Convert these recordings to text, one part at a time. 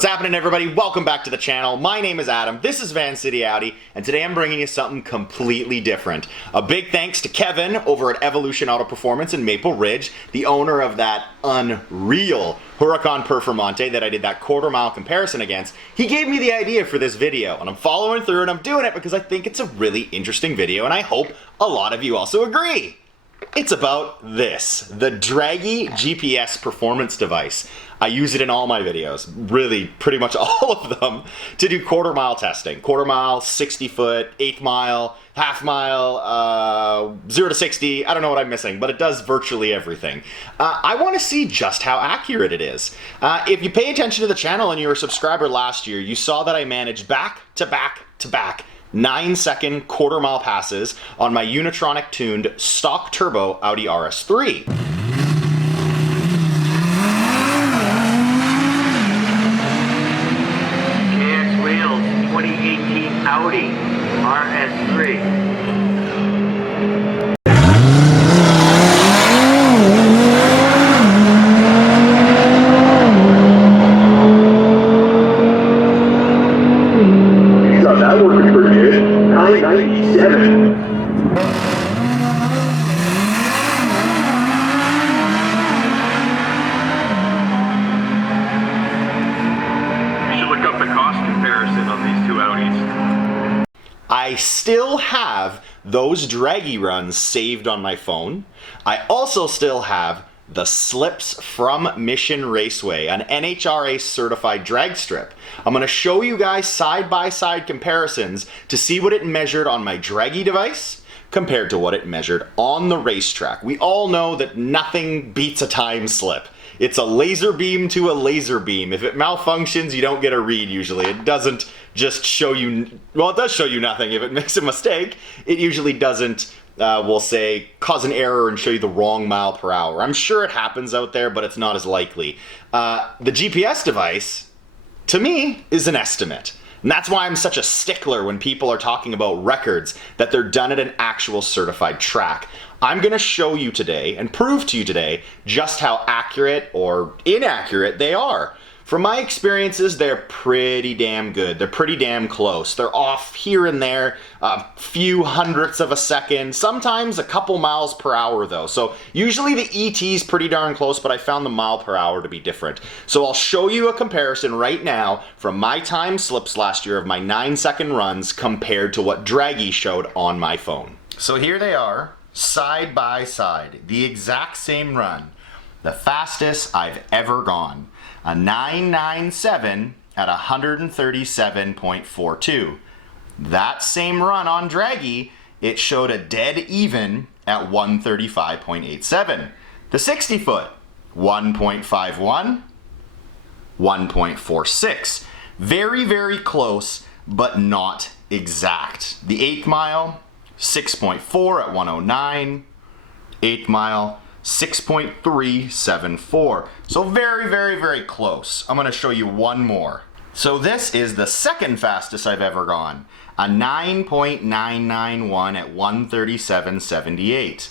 What's happening, everybody? Welcome back to the channel. My name is Adam, this is Vancity Audi, and today I'm bringing you something completely different. A big thanks to Kevin over at Evolution Auto Performance in Maple Ridge, the owner of that unreal Huracan Performante that I did that quarter-mile comparison against. He gave me the idea for this video, and I'm following through and I'm doing it because I think it's a really interesting video, and I hope a lot of you also agree. It's about this, the Dragy GPS performance device. I use it in all my videos, really pretty much all of them, to do quarter mile testing. Quarter mile, 60 foot, eighth mile, half mile, 0 to 60, I don't know what I'm missing, but it does virtually everything. I want to see just how accurate it is. If you pay attention to the channel and you were a subscriber last year, you saw that I managed back to back 9-second quarter mile passes on my Unitronic tuned stock turbo Audi RS3. KX wheels, 2018 Audi RS3. That working pretty good. 997. You should look up the cost comparison on these two Audis. I still have those Dragy runs saved on my phone. I also still have the slips from Mission Raceway, an NHRA Certified drag strip. I'm going to show you guys side-by-side comparisons to see what it measured on my Dragy device compared to what it measured on the racetrack. We all know that nothing beats a time slip. It's a laser beam to a laser beam. If it malfunctions, you don't get a read usually. It doesn't just show you, well, it does show you nothing. If it makes a mistake, it usually doesn't we'll say, cause an error and show you the wrong mile per hour. I'm sure it happens out there, but it's not as likely. The GPS device, to me, is an estimate. And that's why I'm such a stickler when people are talking about records, that they're done at an actual certified track. I'm going to show you today and prove to you today just how accurate or inaccurate they are. From my experiences, they're pretty damn good. They're pretty damn close. They're off here and there, a few hundredths of a second, sometimes a couple miles per hour though. So usually the ET's pretty darn close, but I found the mile per hour to be different. So I'll show you a comparison right now from my time slips last year of my 9-second runs compared to what Dragy showed on my phone. So here they are, side by side, the exact same run, the fastest I've ever gone. A 997 at 137.42. That same run on Dragy, it showed a dead even at 135.87. The 60 foot, 1.51, 1.46. Very, very close, but not exact. The 8th mile, 6.4 at 109. 8th mile, 6.374. So very, very, very close. I'm going to show you one more. So this is the second fastest I've ever gone. A 9.991 at 137.78.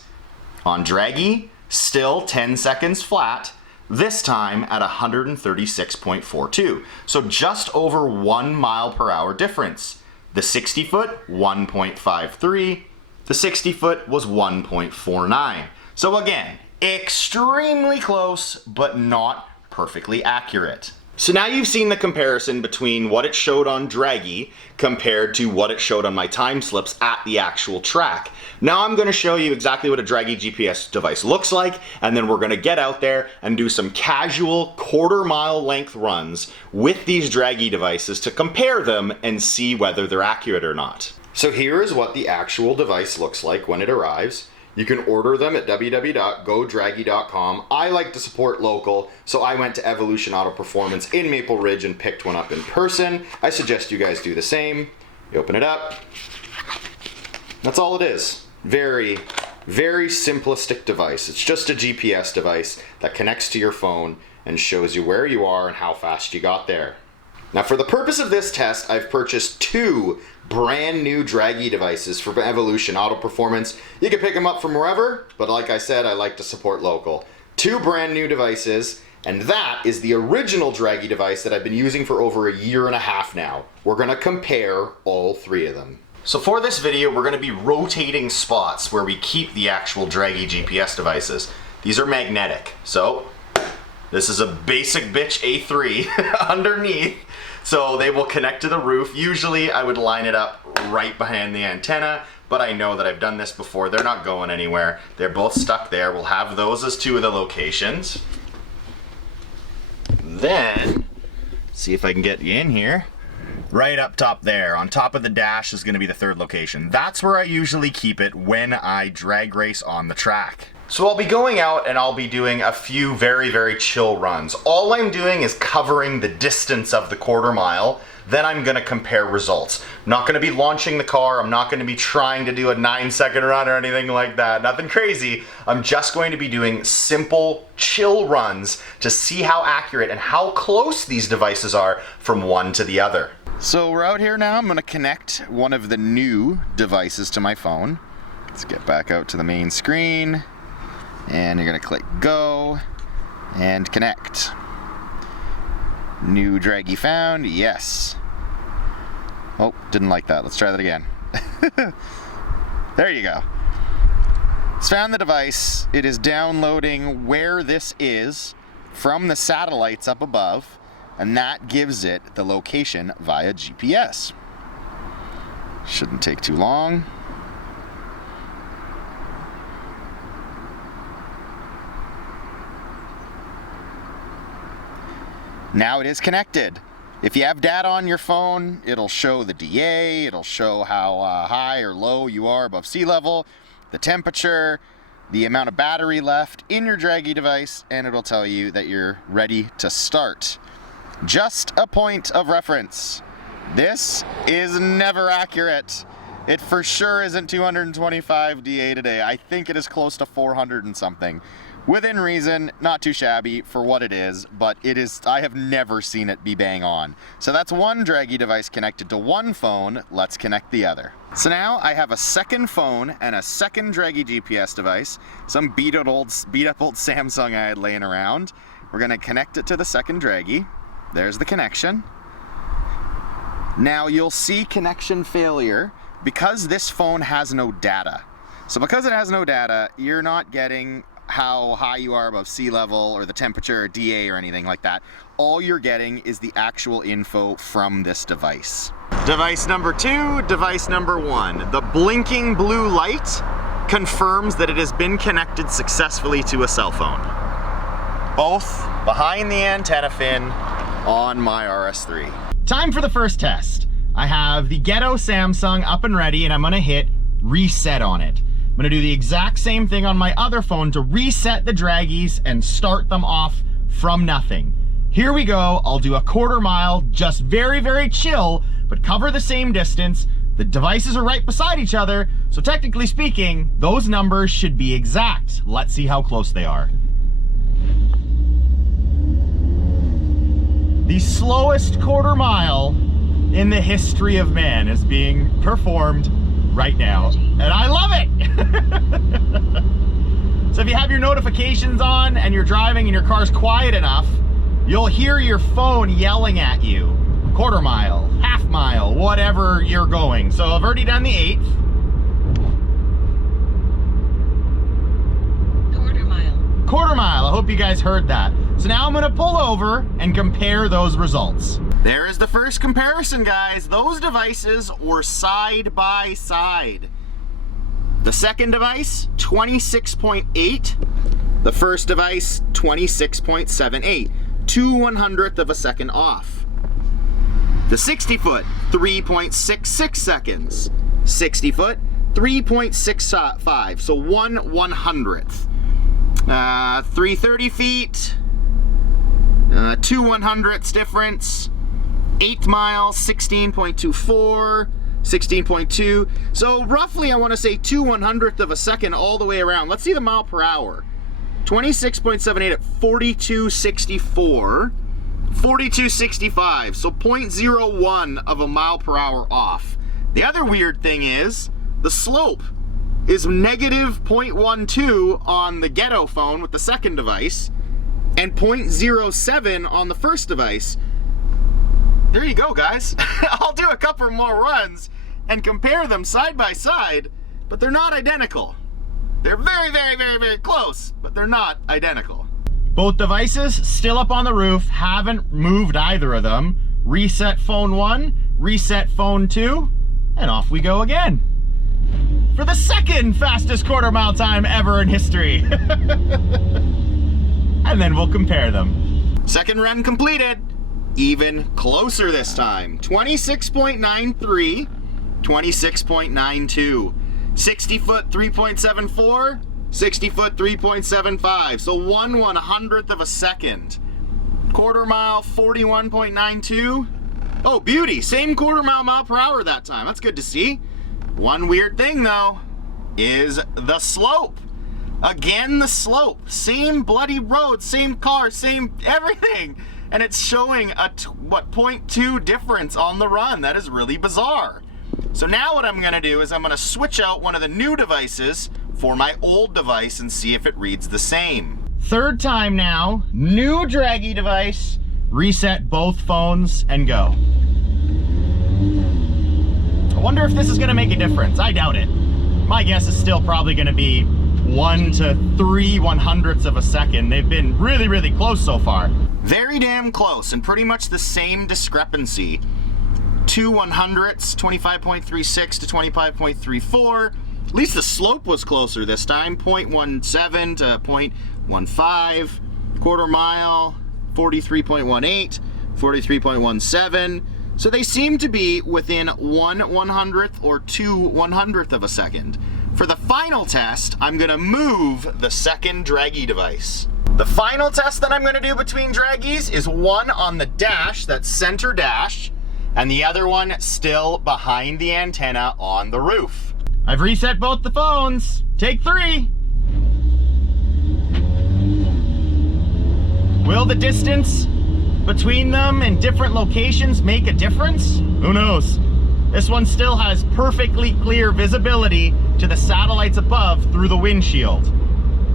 On Dragy, still 10 seconds flat, this time at 136.42. So just over 1 mile per hour difference. The 60 foot, 1.53. The 60 foot was 1.49. So again, extremely close, but not perfectly accurate. So now you've seen the comparison between what it showed on Dragy compared to what it showed on my time slips at the actual track. Now I'm going to show you exactly what a Dragy GPS device looks like, and then we're going to get out there and do some casual quarter-mile length runs with these Dragy devices to compare them and see whether they're accurate or not. So here is what the actual device looks like when it arrives. You can order them at www.godragy.com. I like to support local, so I went to Evolution Auto Performance in Maple Ridge and picked one up in person. I suggest you guys do the same. You open it up. That's all it is. Very, very simplistic device. It's just a GPS device that connects to your phone and shows you where you are and how fast you got there. Now for the purpose of this test, I've purchased 2 brand new Dragy devices from Evolution Auto Performance. You can pick them up from wherever, but like I said, I like to support local. 2 brand new devices, And that is the original Dragy device that I've been using for over a year and a half now. We're gonna compare all three of them. So for this video, we're gonna be rotating spots where we keep the actual Dragy GPS devices. These are magnetic. So this is a basic bitch A3 underneath. So they will connect to the roof. Usually I would line it up right behind the antenna, but I know that I've done this before. They're not going anywhere. They're both stuck there. We'll have those as two of the locations. Then, see if I can get you in here. Right up top there, on top of the dash is gonna be the third location. That's where I usually keep it when I drag race on the track. So I'll be going out and I'll be doing a few very, very chill runs. All I'm doing is covering the distance of the quarter mile. Then I'm gonna compare results. I'm not gonna be launching the car. I'm not gonna be trying to do a 9-second run or anything like that. Nothing crazy. I'm just going to be doing simple, chill runs to see how accurate and how close these devices are from one to the other. So we're out here now. I'm gonna connect one of the new devices to my phone. Let's get back out to the main screen. And you're gonna click go and connect. New Dragy found, yes. Oh, didn't like that. Let's try that again. There you go. It's found the device. It is downloading where this is from the satellites up above, and that gives it the location via GPS. Shouldn't take too long. Now it is connected. If you have data on your phone, it'll show the DA, it'll show how high or low you are above sea level, the temperature, the amount of battery left in your Dragy device, and it'll tell you that you're ready to start. Just a point of reference. This is never accurate. It for sure isn't 225 DA today. I think it is close to 400 and something. Within reason, not too shabby for what it is, but it is, I have never seen it be bang on. So that's one Dragy device connected to one phone. Let's connect the other. So now I have a second phone and a second Dragy GPS device, some beat up old Samsung I had laying around. We're gonna connect it to the second Dragy. There's the connection. Now you'll see connection failure because this phone has no data. So because it has no data, you're not getting how high you are above sea level or the temperature or DA or anything like that. All you're getting is the actual info from this device. Device number 2, device number 1. The blinking blue light confirms that it has been connected successfully to a cell phone. Both behind the antenna fin on my RS3. Time for the first test. I have the ghetto Samsung up and ready, and I'm gonna hit reset on it. I'm gonna do the exact same thing on my other phone to reset the Dragys and start them off from nothing. Here we go. I'll do a quarter mile, just very, very chill, but cover the same distance. The devices are right beside each other, so technically speaking, those numbers should be exact. Let's see how close they are. The slowest quarter mile in the history of man is being performed right now, and I love it. So if you have your notifications on and you're driving and your car's quiet enough, you'll hear your phone yelling at you. Quarter mile, half mile, whatever you're going. So I've already done the 8th. Quarter mile, I hope you guys heard that. So now I'm gonna pull over and compare those results. There is the first comparison, guys. Those devices were side by side. The second device, 26.8. The first device, 26.78. 2/100th of a second off. The 60 foot, 3.66 seconds. 60 foot, 3.65, so 1/100th. 330 feet, 2/100ths difference. 8th mile, 16.24, 16.2. So roughly I want to say 2/100th of a second all the way around. Let's see the mile per hour. 26.78 at 42.64, 42.65, so 0.01 of a mile per hour off. The other weird thing is the slope is negative 0.12 on the ghetto phone with the second device, and 0.07 on the first device. There you go, guys. I'll do a couple more runs and compare them side by side, but they're not identical. They're very, very, very, very close, but they're not identical. Both devices still up on the roof, haven't moved either of them. Reset phone 1, reset phone 2, and off we go again. For the second fastest quarter mile time ever in history. And then we'll compare them. Second run completed. Even closer this time. 26.93, 26.92. 60 foot 3.74, 60 foot 3.75. So 1/100th of a second. Quarter mile 41.92. Oh, beauty. Same quarter mile per hour that time. That's good to see. One weird thing though is the slope. Again, the slope. Same bloody road, same car, same everything. And it's showing a, 0.2 difference on the run. That is really bizarre. So now what I'm gonna do is I'm gonna switch out one of the new devices for my old device and see if it reads the same. Third time now, new Dragy device, reset both phones and go. I wonder if this is gonna make a difference. I doubt it. My guess is still probably gonna be 1 to 3/100ths of a second. They've been really, really close so far. Very damn close, and pretty much the same discrepancy. 2/100ths, 25.36 to 25.34. At least the slope was closer this time, 0.17 to 0.15. Quarter mile, 43.18, 43.17. So they seem to be within 1/100th or 2/100th of a second. For the final test, I'm gonna move the second Dragy device. The final test that I'm gonna do between Dragys is one on the dash, that's center dash, and the other one still behind the antenna on the roof. I've reset both the phones. Take 3. Will the distance between them in different locations make a difference? Who knows? This one still has perfectly clear visibility to the satellites above through the windshield.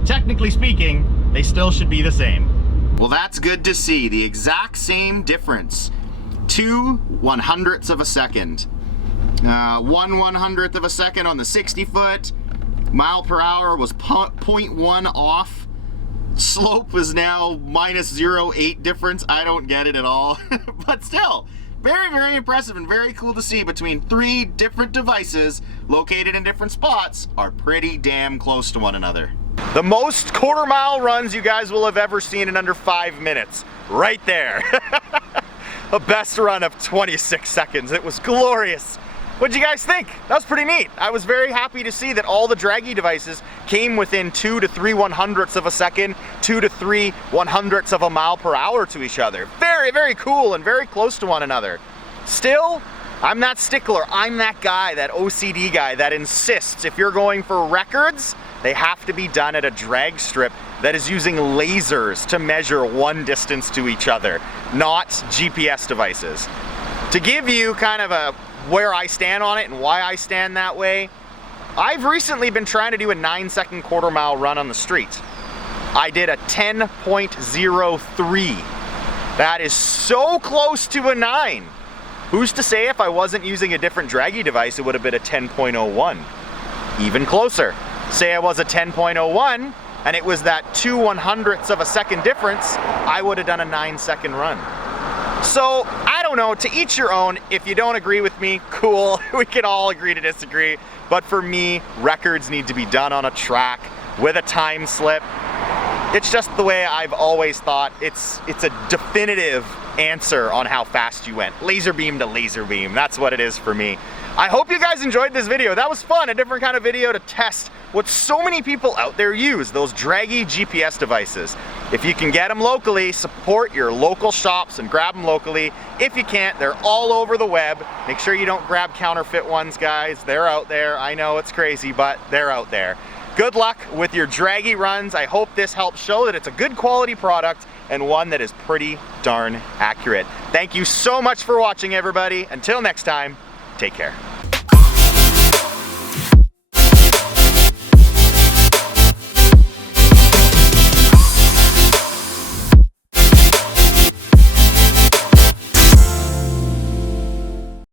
Technically speaking, they still should be the same. Well, that's good to see. The exact same difference. 2/100ths of a second. 1/100th of a second on the 60 foot. Mile per hour was 0.1 off. Slope is now -0.08 difference. I don't get it at all. But still, very, very impressive and very cool to see between 3 different devices located in different spots are pretty damn close to one another. The most quarter mile runs you guys will have ever seen in under 5 minutes. Right there. A best run of 26 seconds. It was glorious. What'd you guys think? That was pretty neat. I was very happy to see that all the Dragy devices came within 2 to 3/100ths of a second, 2 to 3/100ths of a mile per hour to each other. Very, very cool and very close to one another. Still, I'm that stickler. I'm that guy, that OCD guy that insists if you're going for records, they have to be done at a drag strip that is using lasers to measure one distance to each other, not GPS devices. To give you kind of a where I stand on it and why I stand that way, I've recently been trying to do a 9-second quarter mile run on the street. I did a 10.03. That is so close to a 9. Who's to say if I wasn't using a different Dragy device, it would have been a 10.01. Even closer. Say I was a 10.01 and it was that 2/100ths of a second difference, I would have done a 9-second run. So, I don't know, to each your own. If you don't agree with me, cool, we can all agree to disagree. But for me, records need to be done on a track with a time slip. It's just the way I've always thought. It's a definitive answer on how fast you went. Laser beam to laser beam, that's what it is for me. I hope you guys enjoyed this video. That was fun, a different kind of video to test what so many people out there use, those Dragy GPS devices. If you can get them locally, support your local shops and grab them locally. If you can't, they're all over the web. Make sure you don't grab counterfeit ones, guys. They're out there. I know it's crazy, but they're out there. Good luck with your Dragy runs. I hope this helps show that it's a good quality product and one that is pretty darn accurate. Thank you so much for watching, everybody. Until next time, take care.